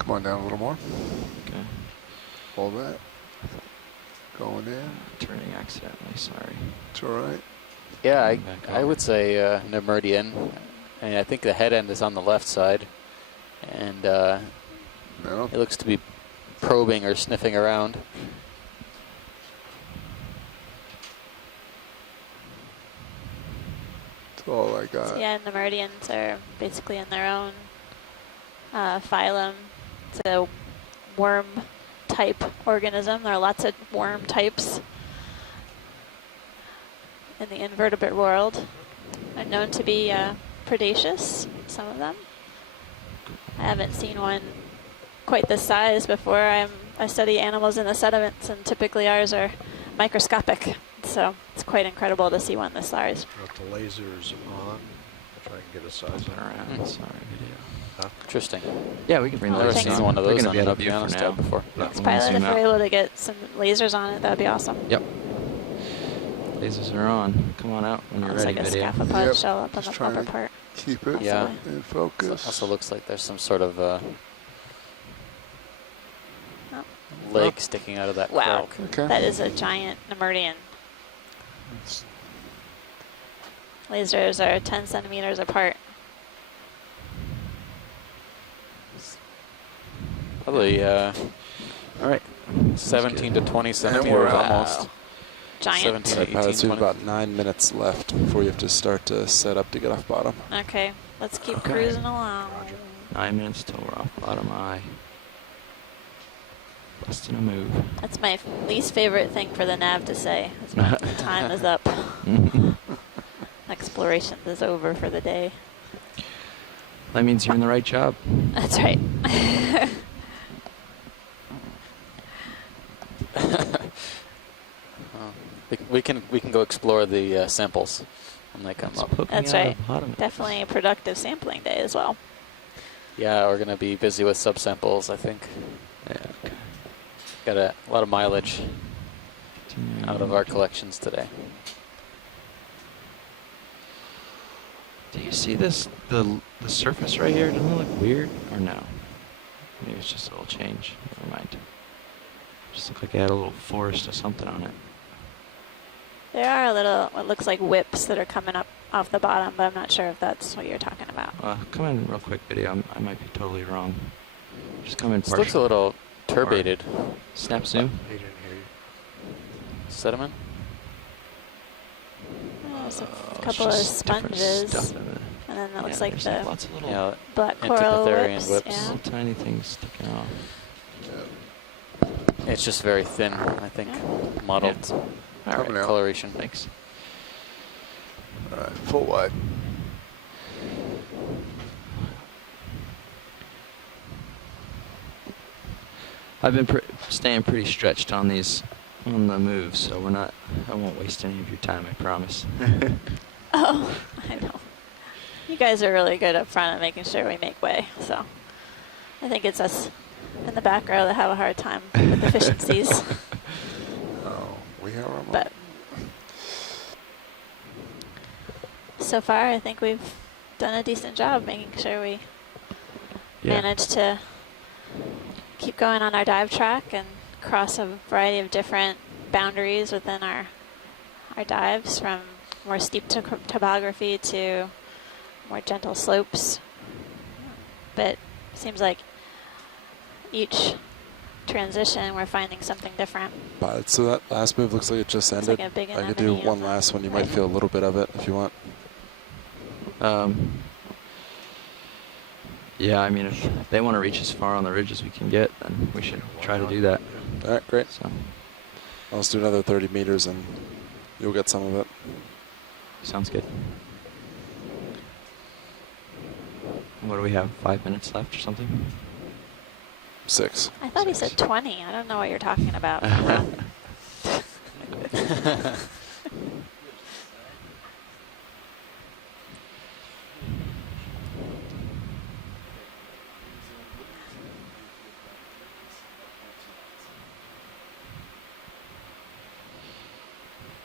Come on down a little more. Okay. Hold that. Going in. Turning accidentally, sorry. It's all right. Yeah, I would say Nemeridian. And I think the head end is on the left side. And No. it looks to be probing or sniffing around. That's all I got. So yeah, Nemeridians are basically in their own phylum. It's a worm type organism. There are lots of worm types in the invertebrate world. Are known to be predaceous, some of them. I haven't seen one quite this size before. I study animals in the sediments, and typically ours are microscopic. So it's quite incredible to see one this size. Got the lasers on. Try and get a size Around, sorry, video. Huh? Interesting. Yeah, we can bring Oh, I've those never thanks. seen one of They're those gonna on be an out of view for Okeanos now. tab before. But Thanks, when we pilot. zoom If we're out- able to get some lasers on it, that'd be awesome. Yep. Lasers are on. Come on out when you're Looks ready, like a video. scaphoid Yep. shell up on Just the trying upper to part. keep it Yeah. in focus. Also looks like there's some sort of Oh. leg sticking out of that Wow. crack. Okay. That is a giant Nemeridian. Lasers are 10 centimeters apart. Probably All right. 17 to 20 we're centimeters out. almost. Giant. 17, Right, 18, pilots, we have 20. about 9 minutes left before you have to start to set up to get off bottom. Okay, let's keep Okay. cruising along. 9 minutes till we're off bottom eye. Busting a move. That's my least favorite thing for the nav to say. Is when the time is up. Exploration is over for the day. That means you're in the right job. That's right. We can go explore the samples when they come It's up. poking That's out right. of the bottom. Definitely a productive sampling day as well. Yeah, we're gonna be busy with subsamples, I think. Yeah, okay. Got a lot of mileage out of our Mm. collections today. Do you see this, the surface right here? Doesn't it look weird? Or no? Maybe it's just a little change. Never mind. Just look like it had a little forest or something on it. There are a little, what looks like whips that are coming up off the bottom, but I'm not sure if that's what you're talking about. Come in real quick, video. I might be totally wrong. Just come in This looks a partial. little turbated. Snap zoom. He didn't hear you. Sediment? There's a It's couple of just different sponges, stuff in it. and then that looks Yeah, like there's the lots of little, Yeah, black coral Antikytherian whips. whips. Yeah. little tiny things sticking off. it's just very thin, I think. Mottled All Coming right. out. coloration. Thanks. All right, full wide. I've been staying pretty stretched on these, on the moves, so I won't waste any of your time, I promise. Oh, I know. You guys are really good up front at making sure we make way, so I think it's us in the back row that have a hard time with efficiencies. Oh, we have our But so far, I think we've done a decent job making sure we manage to keep going on our dive track and cross a variety of different boundaries within our dives, from more steep topography to more gentle slopes. But seems like each transition we're finding something different. So that last move looks like it just Looks ended. like a big I could do anemone one on the last one. You might right. feel a little bit of it if you want. Yeah, I mean, if they want to reach as far on the ridge as we can get, then we should try to do that. All right, great. So, Let's do another 30 meters and you'll get some of it. sounds good. What do we have? 5 minutes left or something? 6. I thought he said 20. I don't know what you're talking about.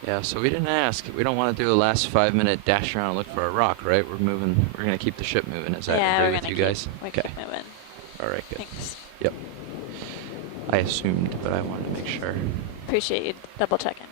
Yeah, so we didn't ask. We don't want to do a last 5-minute dash around and look for a rock, right? We're moving. We're gonna keep the ship moving. Is that Yeah, agree we're with gonna you keep, guys? we Okay. keep moving. All right, good. Thanks. Yep. I assumed, but I wanted to make sure. Appreciate you double checking.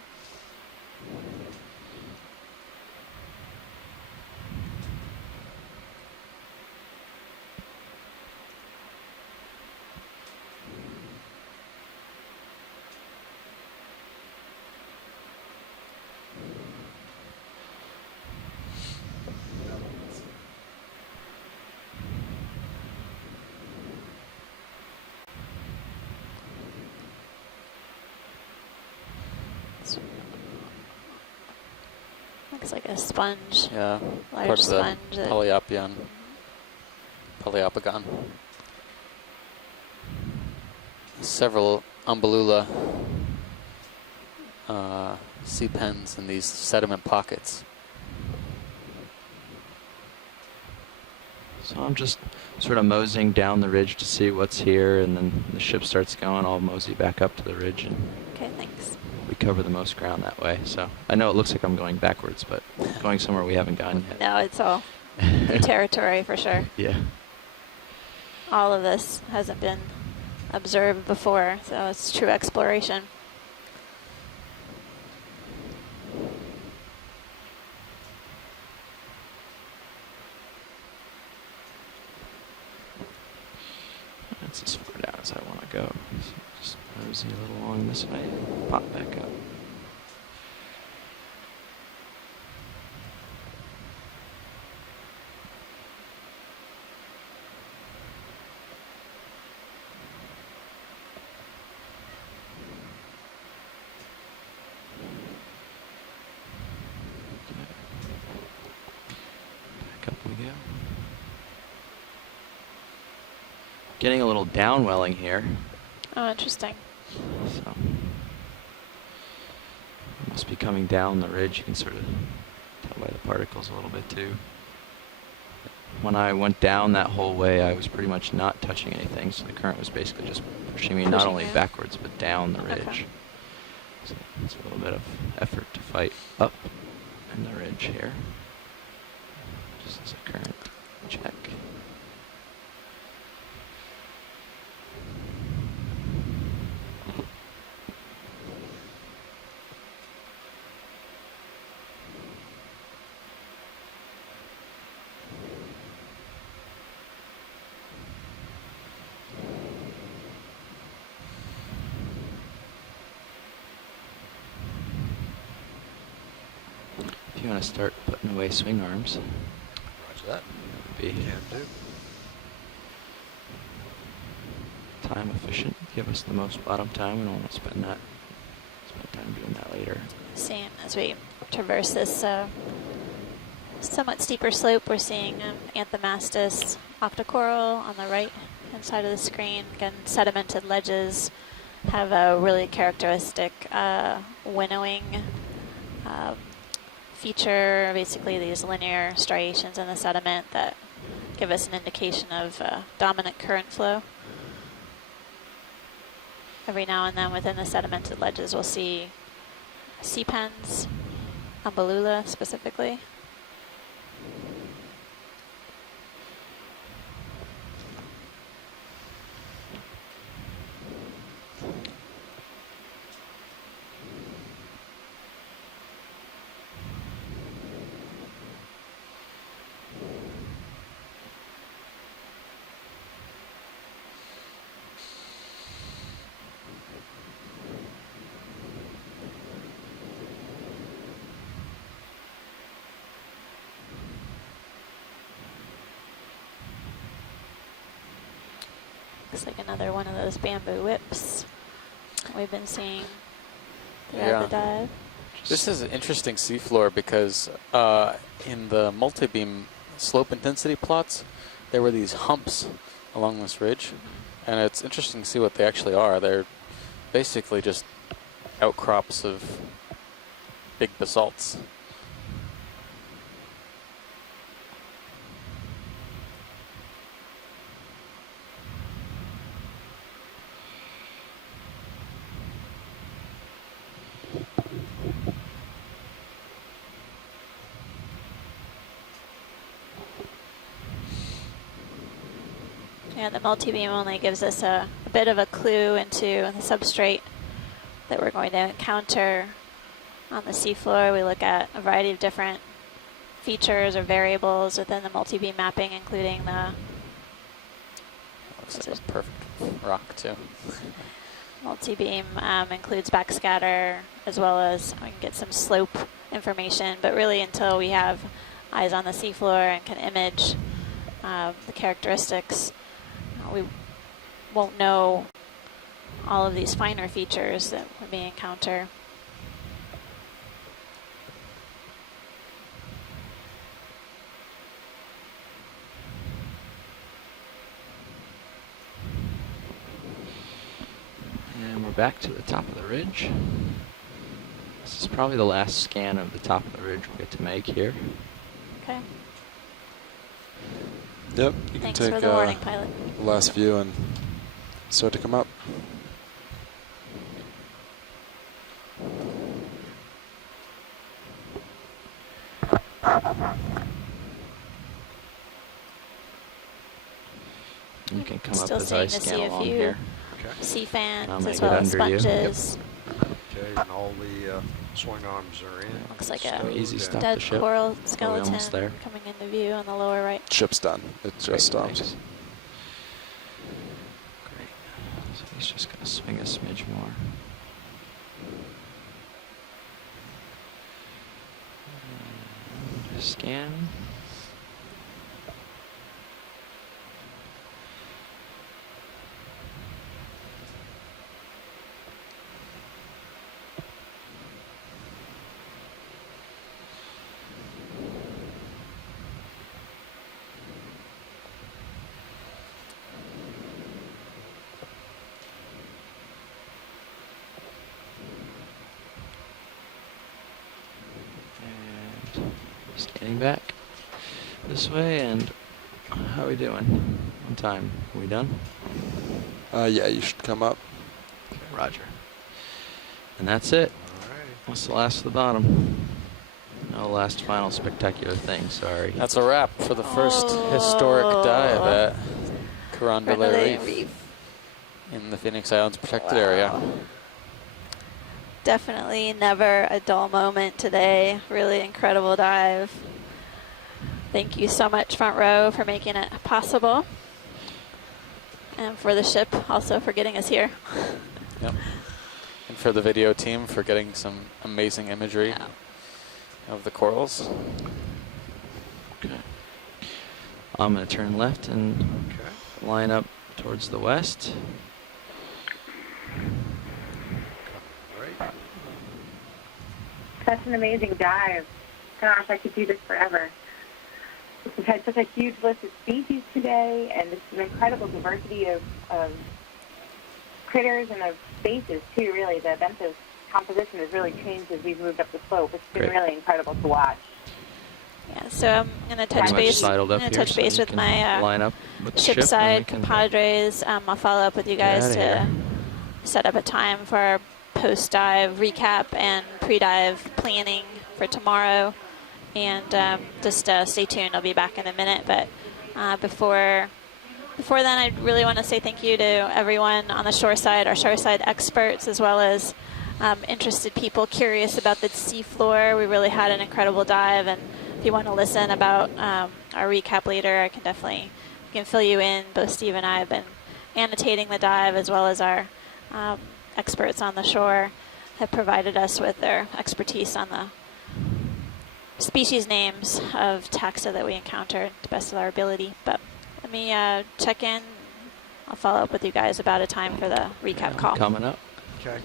Looks like a sponge. Yeah, Large part of the sponge that- Poliopogon. Several umbellula sea pens in these sediment pockets. So I'm just sort of moseying down the ridge to see what's here, and then the ship starts going, I'll mosey back up to the ridge, and Okay, thanks. we cover the most ground that way. So I know it looks like I'm going backwards, but going somewhere we haven't gone yet. No, it's all new territory for sure. Yeah. All of this hasn't been observed before, so it's true exploration. That's as far down as I want to go. So just mosey a little along this way, pop back up. Back up we go. Getting a little downwelling here. Oh, interesting. So must be coming down the ridge. You can sort of tell by the particles a little bit too. When I went down that whole way, I was pretty much not touching anything, so the current was basically just pushing me not Pushing only you. backwards but down the ridge. Okay. So it's a little bit of effort to fight up in the ridge here. Just as a current check. If you want to start putting away swing arms, Roger that. be Can do. time efficient. Give us the most bottom time. We don't want to spend time doing that later. Seeing as we traverse this somewhat steeper slope, we're seeing Anthomastus octocoral on the right hand side of the screen. Again, sedimented ledges have a really characteristic winnowing feature, basically these linear striations in the sediment that give us an indication of dominant current flow. Every now and then within the sedimented ledges we'll see sea pens, umbellula specifically. Looks like another one of those bamboo whips that we've been seeing throughout Yeah. the dive. This is an interesting seafloor because in the multi-beam slope intensity plots, there were these humps along this ridge, and it's interesting to see what they actually are. They're basically just outcrops of big basalts. Yeah, the multi-beam only gives us a bit of a clue into the substrate that we're going to encounter on the seafloor. We look at a variety of different features or variables within the multi-beam mapping, including the Looks like a perfect rock too. multi-beam includes backscatter as well as we can get some slope information, but really until we have eyes on the seafloor and can image the characteristics, we won't know all of these finer features that we may encounter. And we're back to the top of the ridge. This is probably the last scan of the top of the ridge we get to make here. Okay. Yep, you can Thanks take for the warning, pilot. the last view and start to come up. You can come Still up as I seeing the scan sea along of you. here. Okay. Sea I'll fans make as it well as under you. sponges. Okay, and all the swing arms are in. Looks like Stowed a easy and stuff. dead the ship. coral almost skeleton there. coming into view on the lower right. Ship's done. It just Great, stopped. thanks. Great. So he's just going to swing a smidge more. And scan. And scanning back this way. And how are we doing on time? Are we done? Yeah, you should come up. Okay, Roger. And that's it. Alrighty. That's the last of the bottom. No last final spectacular thing, sorry. That's a wrap for the first historic dive at Carondelet Reef in the Phoenix Islands protected area. Definitely never a dull moment today. Really incredible dive. Thank you so much, Front Row, for making it possible. And for the ship also for getting us here. Yep. And for the video team for getting some amazing imagery Yeah. of the corals. Okay. I'm going to turn left and Okay. line up towards the west. Right. Such an amazing dive. Gosh, I could do this forever. We've had such a huge list of species today, and this is an incredible diversity of critters and of spaces, too, really. The benthic composition has really changed as we've moved up the slope. It's been Great. really incredible to watch. Yeah, so I'm going to touch Pretty much base. sidled I'm up going to here touch so base you with can my line up with the ship ship and we side can compadres. I'll follow up with you get guys outta to here. set up a time for our post-dive recap and pre-dive planning for tomorrow. And just stay tuned. I'll be back in a minute. But before then, I really want to say thank you to everyone on the shoreside, our shoreside experts, as well as interested people curious about the seafloor. We really had an incredible dive, and if you want to listen about our recap later, I can definitely fill you in. Both Steve and I have been annotating the dive, as well as our experts on the shore have provided us with their expertise on the species names of taxa that we encountered to the best of our ability. But let me check in. I'll follow up with you guys about a time for the recap Yeah, call. Coming up. Okay.